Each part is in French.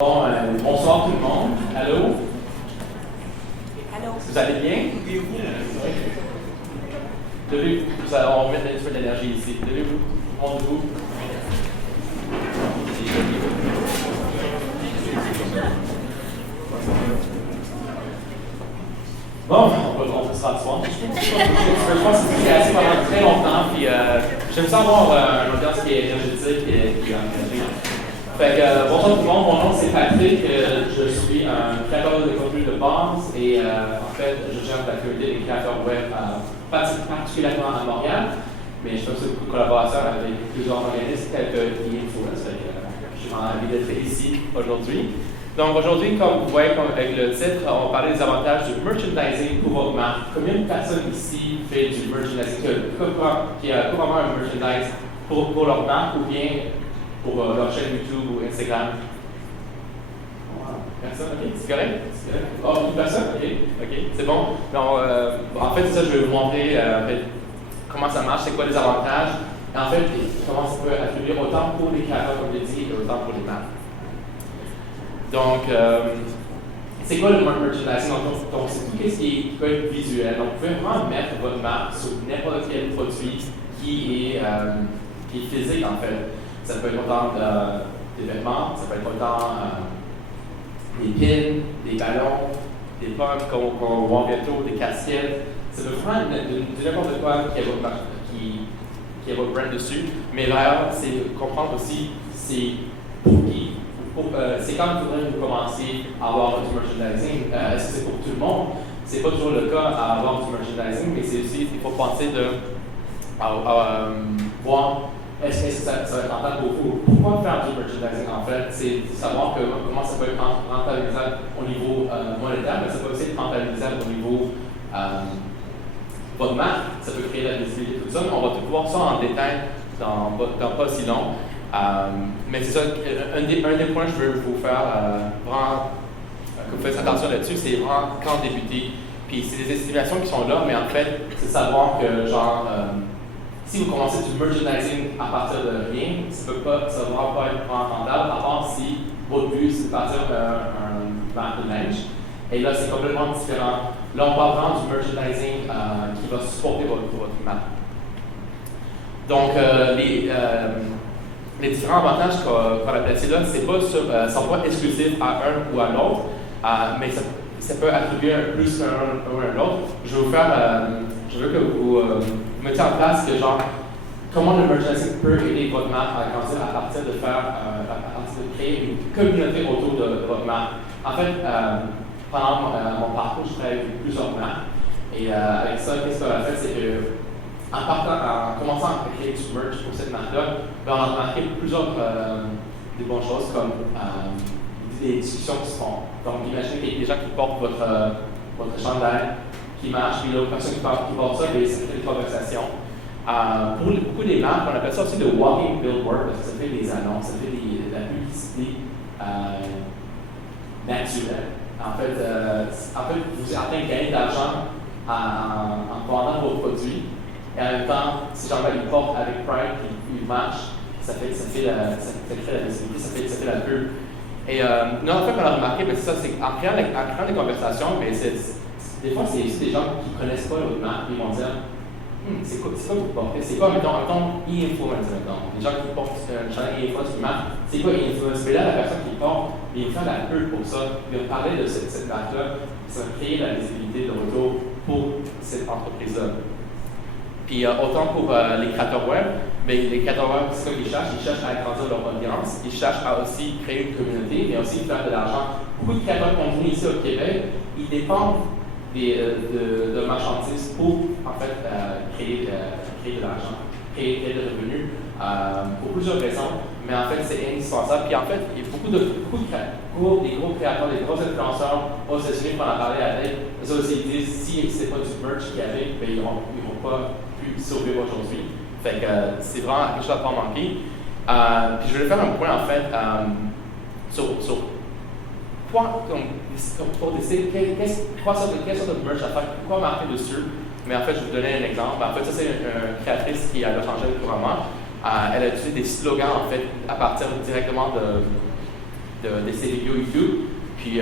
Bon, bonsoir tout le monde. Allô? Allô? Vous allez bien? Levez-vous. On va mettre un petit peu d'énergie ici. Levez-vous. Montrez-vous. Bon, on peut se rasseoir. Je pense que c'est assis pendant très longtemps. Puis, j'aime ça avoir une audience qui est énergétique et qui est engagée. Fait que, bonjour tout le monde, mon nom c'est Patrick, je suis un créateur de contenu de base et en fait je gère la communauté des créateurs web particulièrement à Montréal, mais je fais aussi beaucoup de collaborations avec plusieurs organismes tels que eInfluence. Je suis vraiment ravi d'être ici aujourd'hui. Donc aujourd'hui, comme vous voyez avec le titre, on va parler des avantages du merchandising pour votre marque. Combien de personnes ici fait du merchandising, qui a couramment un merchandise pour leur marque ou bien pour leur chaîne YouTube ou Instagram? Personne? Ok, c'est correct? Oh, une personne? Ok, c'est bon. Donc, en fait, ça, je vais vous montrer comment ça marche, c'est quoi les avantages. Et en fait, comment ça peut attribuer autant pour les créateurs, comme je l'ai dit, et autant pour les marques. Donc, c'est quoi le merchandising? Donc, c'est tout ce qui peut être visuel. Donc, vous pouvez vraiment mettre votre marque sur n'importe quel produit qui est physique, en fait. Ça peut être autant des vêtements, ça peut être autant des pins, des ballons, des pommes qu'on va voir bientôt, des casquettes. Ça peut vraiment de n'importe quoi qui a votre brand dessus. Mais d'ailleurs, c'est comprendre aussi c'est pour qui. C'est quand il faudrait vous commencer à avoir du merchandising. Est-ce que c'est pour tout le monde? C'est pas toujours le cas à avoir du merchandising, mais c'est aussi, il faut penser voir. Est-ce que ça va être rentable pour vous? Pourquoi faire du merchandising en fait? C'est savoir comment ça peut être rentabilisable au niveau monétaire, mais ça peut aussi être rentabilisable au niveau votre marque. Ça peut créer la visibilité, tout ça. Mais on va tout voir ça en détail dans pas si long. Mais c'est ça, un des points que je veux vous faire vraiment, que vous faites attention là-dessus, c'est vraiment quand débuter. Puis c'est des estimations qui sont là, mais en fait, c'est savoir que genre. Si vous commencez du merchandising à partir de rien, ça ne va vraiment pas être rentable, à part si votre but c'est de partir d'un marque de linge. Et là, c'est complètement différent. Là, on parle vraiment du merchandising qui va supporter votre marque. Donc, les différents avantages qu'on a placés là, ne sont pas exclusifs à un ou à l'autre, mais ça peut attribuer plus un à l'autre. Je veux que vous mettiez en place que genre comment le merchandising peut aider votre marque à grandir à partir de créer une communauté autour de votre marque. En fait, pendant mon parcours, je travaille avec plusieurs marques et avec ça, qu'est-ce qu'on a fait, c'est que en commençant à créer du merch pour cette marque-là, on a remarqué plusieurs des bonnes choses comme des discussions qui se font. Donc, imaginez qu'il y a des gens qui portent votre chandail qui marche, puis l'autre personne qui porte ça, bien, ça fait des conversations. Pour beaucoup des marques, on appelle ça aussi le walking billboard, parce que ça fait des annonces, ça fait de la publicité naturelle. En fait, vous êtes en train de gagner de l'argent en vendant vos produits, et en même temps, si j'en ils portent avec Pride, puis ils marchent, ça crée la visibilité, ça fait la pub. Et nous, en fait, on a remarqué, c'est ça, c'est en créant des conversations, mais des fois, c'est des gens qui ne connaissent pas votre marque, ils vont dire c'est quoi que vous portez? C'est quoi, mettons, e-influence, mettons. Les gens qui portent une chaîne e-influence sur marque, c'est quoi e-influence? Mais là, la personne qui porte, il va faire la pub pour ça, il va parler de cette marque-là, ça va créer la visibilité de retour pour cette entreprise-là. Puis autant pour les créateurs web, mais les créateurs web, c'est ça qu'ils cherchent? Ils cherchent à agrandir leur audience, ils cherchent à aussi créer une communauté, mais aussi faire de l'argent. Beaucoup de créateurs de contenu ici au Québec, ils dépendent de marchandises pour en fait créer de l'argent, créer des revenus pour plusieurs raisons, mais en fait c'est indispensable. Puis en fait, il y a beaucoup de des gros créateurs, des gros influenceurs aux États-Unis qu'on a parlé avec, eux aussi ils disent si c'est pas du merch qu'il y avait, ben, ils vont pas pu survivre aujourd'hui. Fait que c'est vraiment quelque chose à ne pas manquer. Puis je vais faire un point en fait sur pour décider quelle sorte de merch à faire, quoi marquer dessus. Mais en fait, je vais vous donner un exemple. En fait, ça, c'est une créatrice qui a changé couramment. Elle a utilisé des slogans, en fait, à partir directement d'essais vidéo YouTube. Puis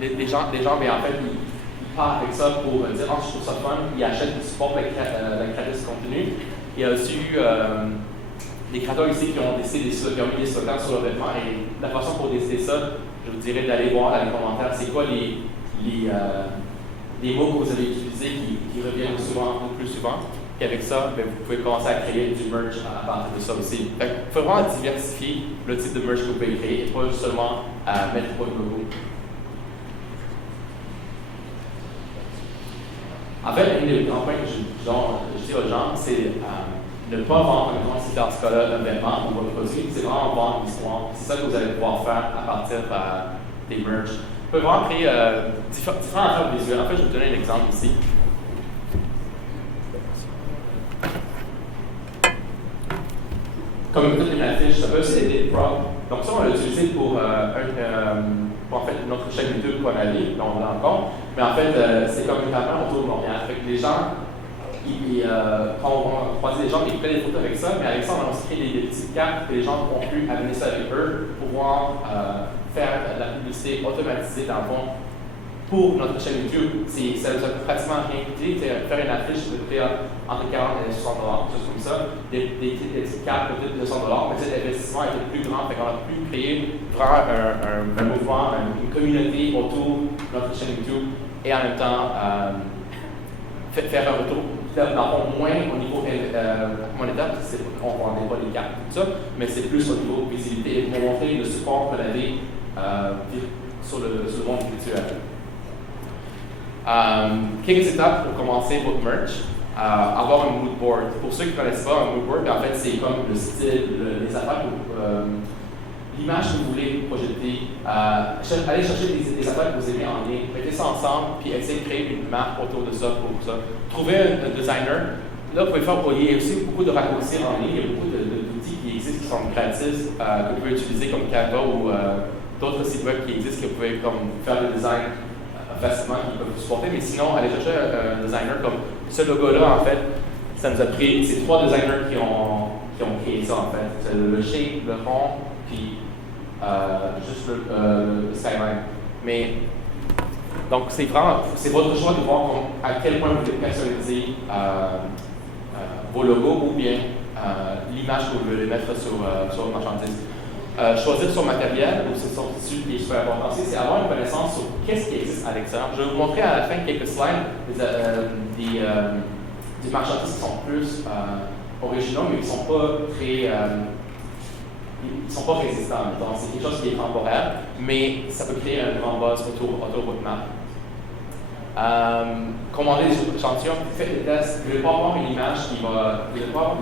les gens ben, en fait, ils partent avec ça pour dire « Ah, je trouve ça fun », ils achètent du support de la création de contenu. Il y a aussi eu des créateurs ici qui ont décidé qui ont mis des slogans sur leur vêtements. Et la façon pour décider ça, je vous dirais d'aller voir dans les commentaires, c'est quoi les mots que vous avez utilisés qui reviennent le plus souvent. Puis avec ça, ben, vous pouvez commencer à créer du merch à partir de ça aussi. Il faut vraiment diversifier le type de merch que vous pouvez créer et pas seulement mettre votre logo. En fait, une des campagnes que je dis aux gens, c'est ne pas vendre, si dans ce cas-là, un vêtement ou votre produit, c'est vraiment vendre une histoire. C'est ça que vous allez pouvoir faire à partir des merch. Vous pouvez vraiment créer différents affaires visuelles. En fait, je vais vous donner un exemple ici. Comme toute une affiche, ça peut aussi aider des props. Donc ça, on l'a utilisé pour en fait notre chaîne YouTube qu'on a mis, on l'a encore. Mais en fait, c'est comme une campagne autour de Montréal. Fait que les gens, quand on croise des gens, ils prennent des photos avec ça, mais avec ça, on a aussi créé des petites cartes que les gens ont pu amener ça avec eux pour pouvoir faire de la publicité automatisée dans le fond pour notre chaîne YouTube. Ça nous a pratiquement rien coûté. Faire une affiche, ça coûter entre 40 et 60 $, quelque chose comme ça. Des petites cartes peut-être 200 $, mais l'investissement était plus grand, fait qu'on a pu créer vraiment un mouvement, une communauté autour de notre chaîne YouTube et en même temps faire un retour. Dans le fond, moins au niveau monétaire, parce qu'on ne vendait pas les cartes, tout ça, mais c'est plus au niveau visibilité et pour montrer le support qu'on avait sur le monde virtuel. Quelques étapes pour commencer votre merch. Avoir un mood board. Pour ceux qui ne connaissent pas, un mood board, en fait, c'est comme le style, les affaires, l'image que vous voulez projeter. Allez chercher des affaires que vous aimez en ligne, mettez ça ensemble, puis essayez de créer une marque autour de ça pour ça. Trouvez un designer. Là, vous pouvez faire, il y a aussi beaucoup de raccourcis en ligne, il y a beaucoup d'outils qui existent qui sont gratis, que vous pouvez utiliser comme Canva ou d'autres sites web qui existent que vous pouvez comme, faire le design facilement qui peuvent vous supporter, mais sinon, allez chercher un designer comme ce logo-là, en fait, ça nous a pris, c'est 3 designers qui ont créé ça, en fait. C'est le shape, le fond, puis juste le skyline. Mais, donc, c'est votre choix de voir à quel point vous voulez personnaliser vos logos ou bien l'image que vous voulez mettre sur votre marchandise. Choisir son matériel ou son tissu qui est super important aussi, c'est avoir une connaissance sur qu'est-ce qui existe à l'extérieur. Je vais vous montrer à la fin quelques slides des marchandises qui sont plus originaux, mais qui ne sont pas très ils sont pas résistants. Donc, c'est quelque chose qui est temporaire, mais ça peut créer un grand buzz autour de votre marque. Commandez des échantillons, faites des tests. Vous ne voulez pas avoir une image qui va. Vous ne voulez pas avoir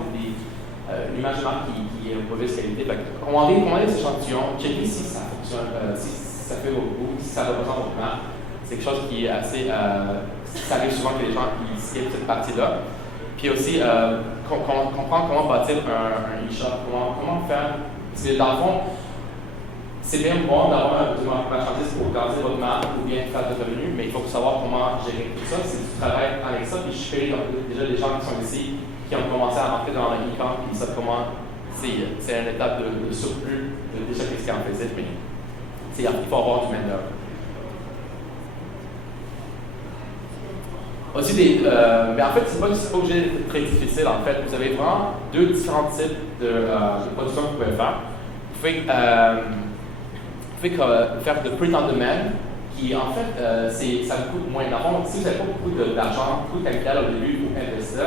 une image de marque qui est de mauvaise qualité. Commandez des échantillons, checkez si ça fonctionne, si ça fait vos goûts, si ça représente votre marque. C'est quelque chose qui est assez. Ça arrive souvent que les gens skippent cette partie-là. Puis aussi, comprendre comment bâtir un e-shop, comment faire. Parce que dans le fond, c'est bien bon d'avoir une marchandise pour garder votre marque ou bien faire des revenus, mais il faut savoir comment gérer tout ça. C'est du travail avec ça. Puis je fais déjà des gens qui sont ici, qui ont commencé à rentrer dans le e-com, puis ils savent comment. C'est une étape de surplus de déjà qu'est-ce qu'ils en faisaient, mais il faut avoir du main-d'œuvre. Aussi mais en fait, c'est pas obligé d'être très difficile. En fait, vous avez vraiment 2 différents types de production que vous pouvez faire. Vous pouvez faire de print on demand, qui en fait, ça vous coûte moins. D'abord, si vous n'avez pas beaucoup d'argent, beaucoup de capital au début pour investir,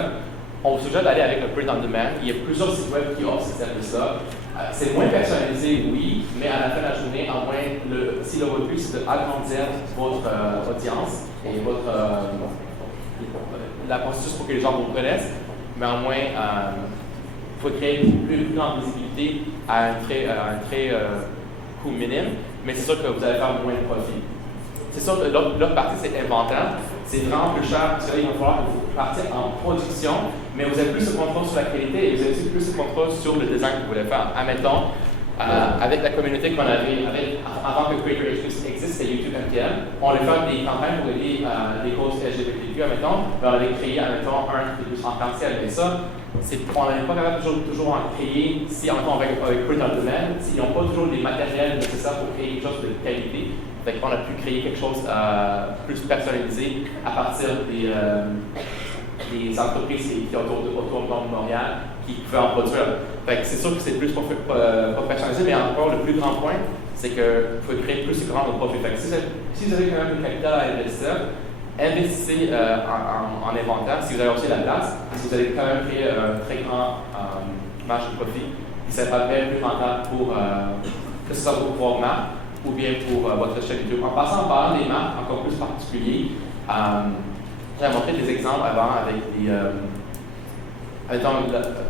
on vous suggère d'aller avec le print on demand. Il y a plusieurs sites web qui offrent ces services-là. C'est moins personnalisé, oui, mais à la fin de la journée, à moins si le but c'est d'agrandir votre audience et la processus pour que les gens vous connaissent, mais au moins, il faut créer une plus grande visibilité à un très coût minime, mais c'est sûr que vous allez faire moins de profit. C'est sûr que l'autre partie, c'est inventaire. C'est vraiment plus cher parce qu'il va falloir que vous partiez en production, mais vous avez plus de contrôle sur la qualité et vous avez aussi plus de contrôle sur le design que vous voulez faire. Admettons, Avec la communauté qu'on avait, avant que Creator existe, c'était YouTube MTL, on allait faire des campagnes pour aider les causes LGBTQ, admettons, mais on avait créé, admettons, un qui était plus en partiel. Mais ça, on n'avait pas capable toujours en créer, si, admettons, avec Creator dans le domaine, s'ils n'ont pas toujours les matériels nécessaires pour créer quelque chose de qualité. Fait qu'on a pu créer quelque chose plus personnalisé à partir des entreprises qui étaient autour de Montréal qui pouvaient en produire. Fait que c'est sûr que c'est plus professionnalisé, mais encore le plus grand point, c'est qu'il faut créer plus de grands profits. Fait que si vous avez quand même du capital à investir, investissez en inventaire si vous avez aussi la place, parce que vous allez quand même créer un très grand marge de profit qui sera bien plus rentable pour que ce soit pour vos marques ou bien pour votre chaîne YouTube. En parlant des marques encore plus particuliers, j'ai montré des exemples avant avec des.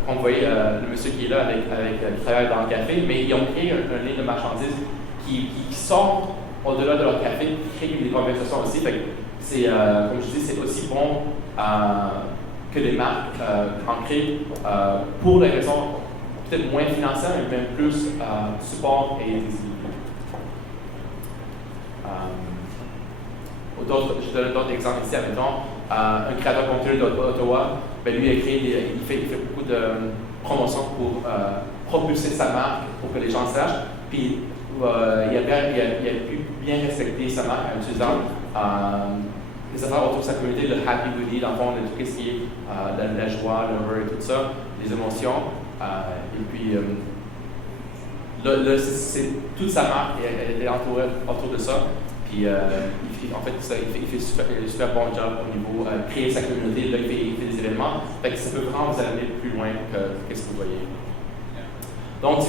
On voyait le monsieur qui est là qui travaille dans le café, mais ils ont créé un ligne de marchandises qui sort au-delà de leur café, qui crée des conversations aussi. Fait que c'est, comme je dis, c'est aussi bon que les marques en créent pour des raisons peut-être moins financières, mais même plus support et visibilité. Je donne d'autres exemples ici, admettons, un créateur de contenu d'Ottawa, ben lui il fait beaucoup de promotions pour propulser sa marque, pour que les gens sachent, puis il a pu bien respecter sa marque en utilisant les affaires autour de sa communauté, le happy goodie, dans le fond, de tout ce qui est la joie, l'heureux et tout ça, les émotions, et puis toute sa marque elle est entourée autour de ça. Puis, en fait, il fait super bon job au niveau de créer sa communauté. Là, il fait des événements. Fait que ça peut vraiment vous amener plus loin que ce que vous voyez. Donc,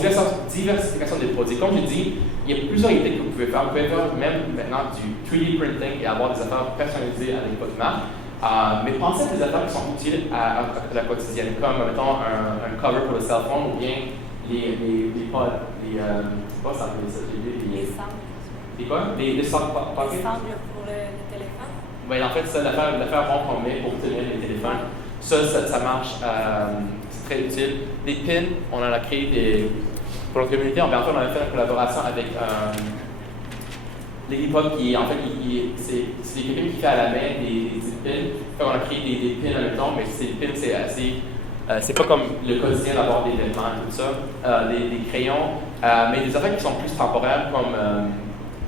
diversification des produits. Comme je dis, il y a plusieurs idées que vous pouvez faire. Vous pouvez faire même maintenant du 3D printing et avoir des affaires personnalisées avec votre marque. Mais pensez à des affaires qui sont utiles à la quotidienne, comme, mettons, un cover pour le cell phone ou bien les pods. Pas ça, les quoi? Les sangles pour le téléphone? Oui, en fait, ça, l'affaire rond qu'on met pour tenir les téléphones, ça marche, c'est très utile. Les pins, on en a créé pour la communauté, on a fait une collaboration avec l'Hip-Hop qui, en fait, c'est quelqu'un qui fait à la main des pins. Fait on a créé des pins en même temps, mais ces pins, c'est assez. C'est pas comme le quotidien d'avoir des vêtements et tout ça, des crayons, mais des affaires qui sont plus temporaires, comme.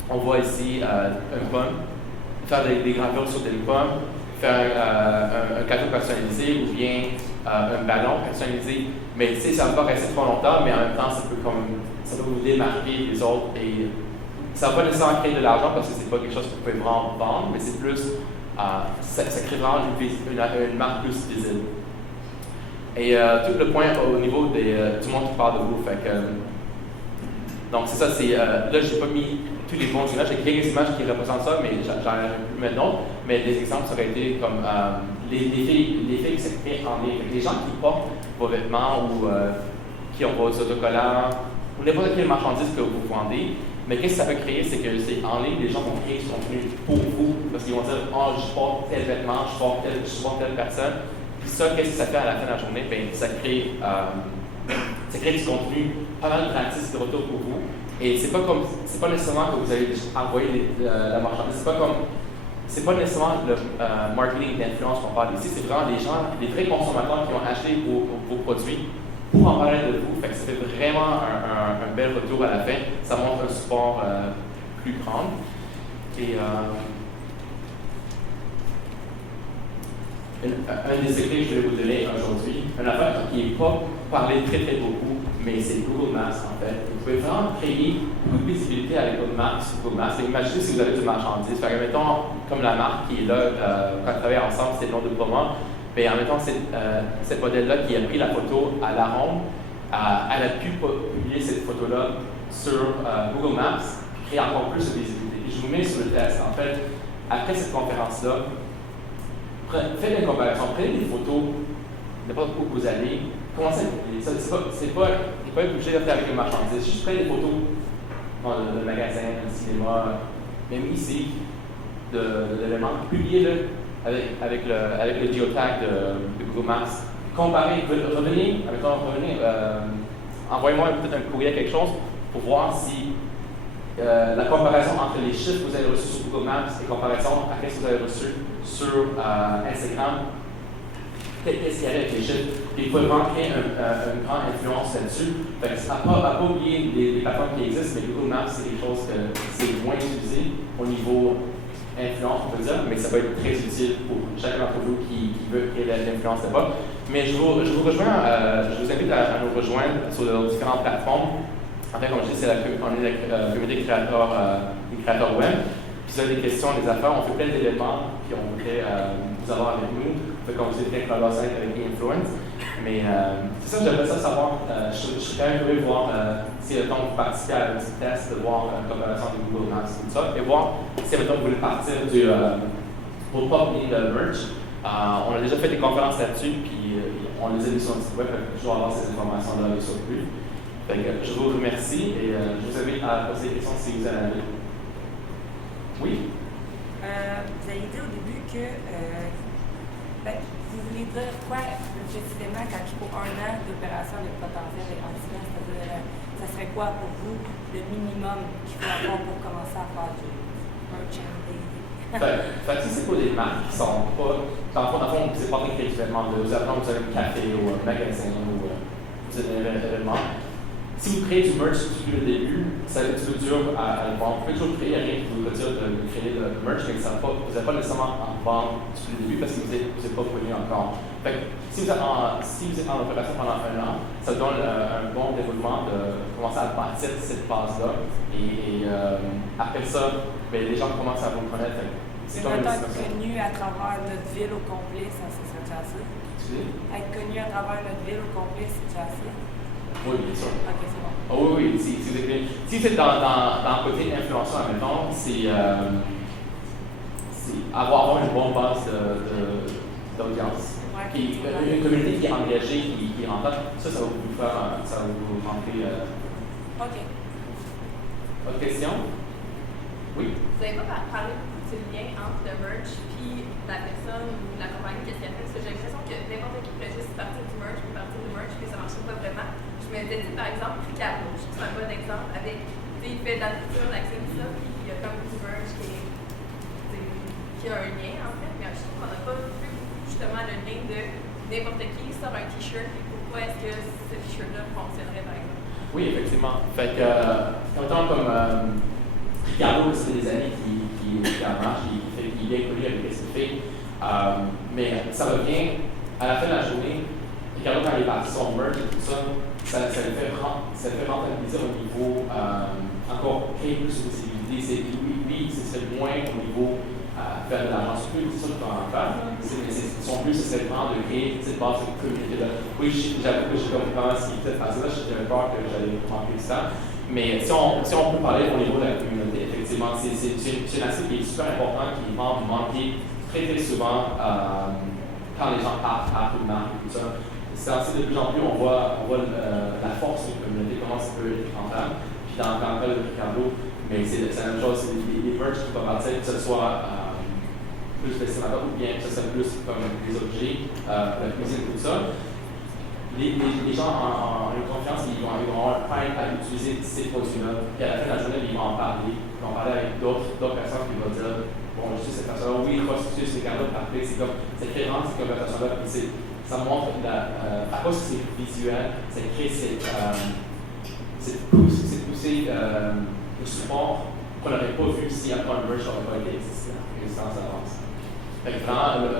On voit ici une pomme, faire des gravures sur des pommes, faire un cadeau personnalisé ou bien un ballon personnalisé. Mais ça ne va pas rester trop longtemps, mais en même temps, ça peut vous démarquer des autres. Et ça ne va pas nécessairement créer de l'argent parce que ce n'est pas quelque chose que vous pouvez vraiment vendre, mais c'est plus, ça crée vraiment une marque plus visible. Et tout le point au niveau du monde qui parle de vous. Fait que, donc, c'est ça, là, je n'ai pas mis tous les bons images. Il y a quelques images qui représentent ça, mais j'en ai pu mettre d'autres. Mais des exemples, ça aurait été comme les filles qui s'expriment en ligne. Les gens qui portent vos vêtements ou qui ont vos autocollants ou n'importe quelle marchandise que vous vendez. Mais qu'est-ce que ça peut créer? C'est que c'est en ligne, les gens vont créer ce contenu pour vous. Parce qu'ils vont dire, oh, je porte tel vêtement, je supporte telle personne. Puis ça, qu'est-ce que ça fait à la fin de la journée? Bien, ça crée du contenu pas mal gratis de retour pour vous. Et c'est pas nécessairement que vous allez envoyer la marchandise. C'est pas nécessairement le marketing d'influence qu'on parle ici. C'est vraiment les vrais consommateurs qui ont acheté vos produits pour en parler de vous. Fait que ça fait vraiment un bel retour à la fin. Ça montre un support plus grand. Et un des secrets que je vais vous donner aujourd'hui, une affaire qui n'est pas parlée très beaucoup, mais c'est Google Maps en fait. Vous pouvez vraiment créer beaucoup de visibilité avec votre marque sur Google Maps. Imaginez si vous avez du marchandise. Fait que, mettons, comme la marque qui est là, quand on travaille ensemble, c'est le nom de Broma. Bien, en même temps, cette modèle-là qui a pris la photo à la ronde, elle a pu publier cette photo-là sur Google Maps, créer encore plus de visibilité. Et je vous mets sur le test. En fait, après cette conférence-là, faites une comparaison, prenez des photos, n'importe où vous allez, commencez à publier ça. C'est pas obligé de faire avec une marchandise, juste prenez des photos dans le magasin, le cinéma, même ici, de l'élément, publiez-le avec le geotag de Google Maps. Comparez, revenez, envoyez-moi peut-être un courriel, quelque chose, pour voir si la comparaison entre les chiffres que vous avez reçus sur Google Maps et comparaison à ce que vous avez reçu sur Instagram, qu'est-ce qu'il y a avec les chiffres. Il faut vraiment créer une grande influence là-dessus. À pas oublier les plateformes qui existent, mais Google Maps, c'est quelque chose que c'est moins utilisé au niveau influence, on peut dire, mais ça peut être très utile pour chacun d'entre vous qui veut créer de l'influence là-bas. Mais je vous invite à nous rejoindre sur les différentes plateformes. En fait, comme je dis, on est la communauté créateur web. Puis si vous avez des questions, des affaires, on fait plein d'événements, puis on voudrait vous avoir avec nous. On fait comme vous êtes bien collaborer avec Influence. Mais c'est ça que j'aimerais ça savoir. Je suis quand même curieux de voir si le temps vous participez à un petit test, de voir une comparaison de Google Maps et tout ça, et voir si maintenant vous voulez partir pour pas venir de merch. On a déjà fait des conférences là-dessus, puis on les a mis sur notre site web, je dois avoir ces informations-là avec surplus. Je vous remercie et je vous invite à poser des questions si vous en avez. Oui? Vous avez dit au début que vous voulez dire quoi précisément quand il faut 1 an d'opération de potentiel et anti-là, c'est-à-dire ça serait quoi pour vous le minimum qu'il faut avoir pour commencer à faire du merchandising? Si c'est pour des marques qui sont pas. Dans le fond, c'est pas très événement. Vous avez un café ou un magasin ou vous avez un événement. Si vous créez du merch depuis le début, ça va être plus dur à le vendre. Vous pouvez toujours créer rien qui vous retire de créer le merch, mais vous n'allez pas nécessairement en vendre depuis le début parce que vous n'êtes pas connu encore. Si vous êtes en opération pendant 1 an, ça donne un bon développement de commencer à bâtir cette base-là. Et après ça, les gens commencent à vous connaître. C'est comme être connu à travers notre ville au complet, ça serait déjà ça? Être connu à travers notre ville au complet, c'est déjà ça? Oui, bien sûr. Ok, c'est bon. Oh, oui, si c'est dans le côté influenceur, admettons, c'est avoir une bonne base d'audience. Ouais, Puis une communauté qui est engagée, qui rentre, ça va vous rentrer. Ok. Autre question? Oui. Vous n'avez pas parlé beaucoup du lien entre le merch et la personne ou la compagnie, qu'est-ce qu'elle fait? Parce que j'ai l'impression que n'importe qui peut juste partir du merch, puis ça ne marche pas vraiment. Je me disais, par exemple, Ricardo, je trouve que c'est un bon exemple, il fait de la nourriture, l'accès, tout ça, puis il y a comme du merch qui a un lien, en fait, mais je trouve qu'on n'a pas vu justement le lien de n'importe qui sort un t-shirt, puis pourquoi est-ce que ce t-shirt-là fonctionnerait, par exemple? Oui, effectivement. Fait que, autant comme Ricardo, c'est des années qui en marche, qui est bien connu avec ce qu'il fait, mais ça revient à la fin de la journée. Ricardo, quand il est parti son merch et tout ça, ça le fait rentabiliser au niveau, encore créer plus de visibilité. Oui, c'est moins au niveau faire de l'argent. C'est plus ça qu'on va en faire. Son but, c'est vraiment de créer cette base de communauté-là. Oui, j'avoue que j'ai comme commencé cette phase-là, j'avais peur que j'allais manquer ça. Mais si on peut parler au niveau de la communauté, effectivement, c'est un aspect qui est super important, qui va manquer très souvent quand les gens parlent de marque et tout ça. C'est ainsi de plus en plus, on voit la force d'une communauté, comment ça peut être rentable. Puis dans le cas de Ricardo, mais c'est la même chose, c'est les merch qui peuvent partir, que ce soit plus destinateur ou bien que ce soit plus comme des objets, la cuisine, tout ça. Les gens en confiance, ils vont avoir un à utiliser ces produits-là. Puis à la fin de la journée, ils vont en parler. Ils vont parler avec d'autres personnes qui vont dire bon, je suis cette personne-là, oui, je suis ce Ricardo, parfait. C'est créé vraiment cette conversation-là. Ça montre à cause que c'est visuel, ça crée c'est pousser le support qu'on n'aurait pas vu si après un merch n'aurait pas été existant d'avance. Fait que vraiment,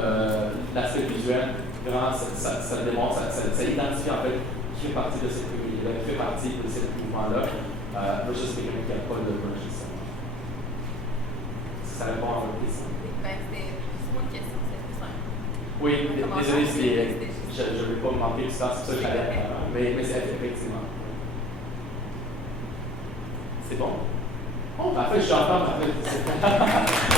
l'aspect visuel, vraiment, ça démontre, ça identifie en fait qui fait partie de cette communauté-là, qui fait partie de ce mouvement-là, versus quelqu'un qui n'a pas de merch. Ça répond à votre question. C'était plus une question, c'est plus simple. Oui, désolé, je ne vais pas me manquer du temps, c'est pour ça que j'allais. Mais c'est effectivement. C'est bon? Oh, parfait, je suis en train, parfait.